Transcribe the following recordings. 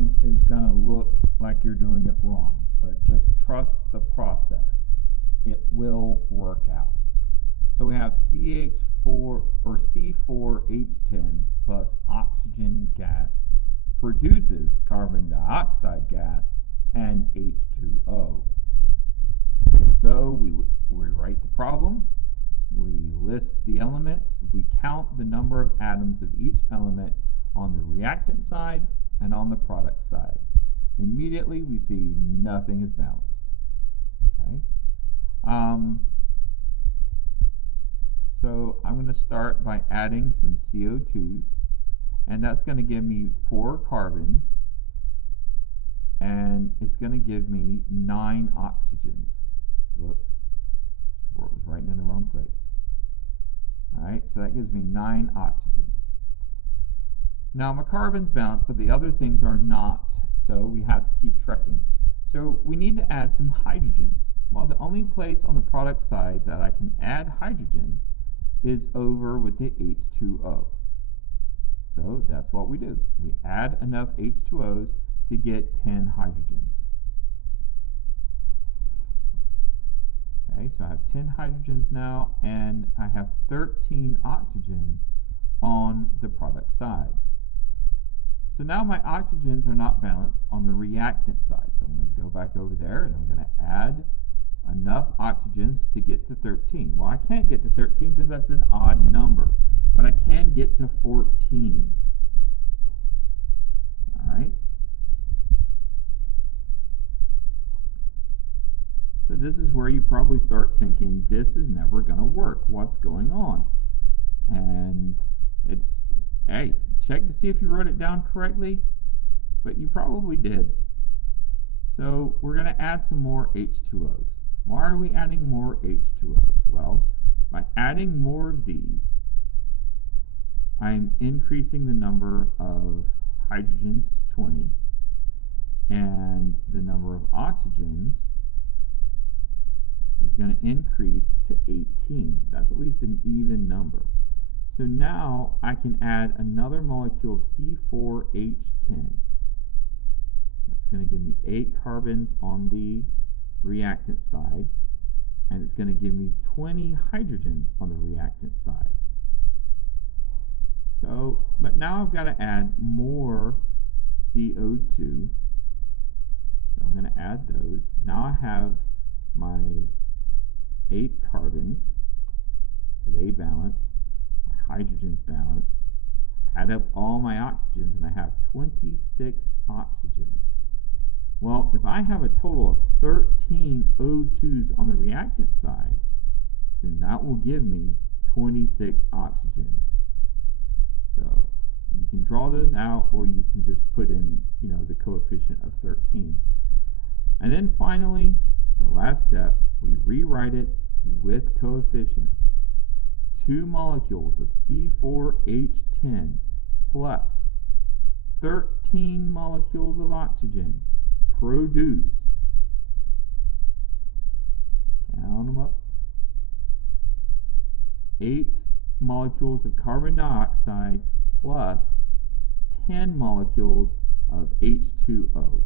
one is going to look like you're doing it wrong, but just trust the process. It will work out. So we have CH4 or C4H10 plus oxygen gas produces carbon dioxide gas and H2O. So we write the problem, we list the elements, we count the number of atoms of each element on the reactant side and on the product side. Immediately we see nothing is balanced. Okay. So I'm going to start by adding some CO2s, and that's going to give me 4 carbons, and it's going to give me 9 oxygens. Whoops, it was writing in the wrong place. Alright, so that gives me 9 oxygens. Now my carbon's balanced, but the other things are not, so we have to keep trekking. So we need to add some hydrogens. Well, the only place on the product side that I can add hydrogen is over with the H2O. So that's what we do. We add enough H2Os to get 10 hydrogens. Okay, so I have 10 hydrogens now, and I have 13 oxygens on the product side. So now my oxygens are not balanced on the reactant side. So I'm going to go back over there, and I'm going to add enough oxygens to get to 13. Well, I can't get to 13 because that's an odd number, but I can get to 14. All right. So this is where you probably start thinking, this is never going to work. What's going on? And it's, hey, check to see if you wrote it down correctly, but you probably did. So we're going to add some more H2Os. Why are we adding more H2Os? Well, by adding more of these, I'm increasing the number of hydrogens to 20, and the number of oxygens is going to increase to 18. That's at least an even number. So now I can add another molecule of C4H10. That's going to give me 8 carbons on the reactant side, and it's going to give me 20 hydrogens on the reactant side. So, but now I've got to add more CO2. So I'm going to add those. Now I have my 8 carbons, so they balance, my hydrogens balance, add up all my oxygens, and I have 26 oxygens. Well, if I have a total of 13 O2s on the reactant side, then that will give me 26 oxygens. So you can draw those out, or you can just put in, the coefficient of 13. And then finally, the last step, we rewrite it with coefficients. 2 molecules of C4H10 plus 13 molecules of oxygen produce, count them up, 8 molecules of carbon dioxide plus 10 molecules of H2O.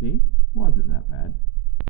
See? Wasn't that bad.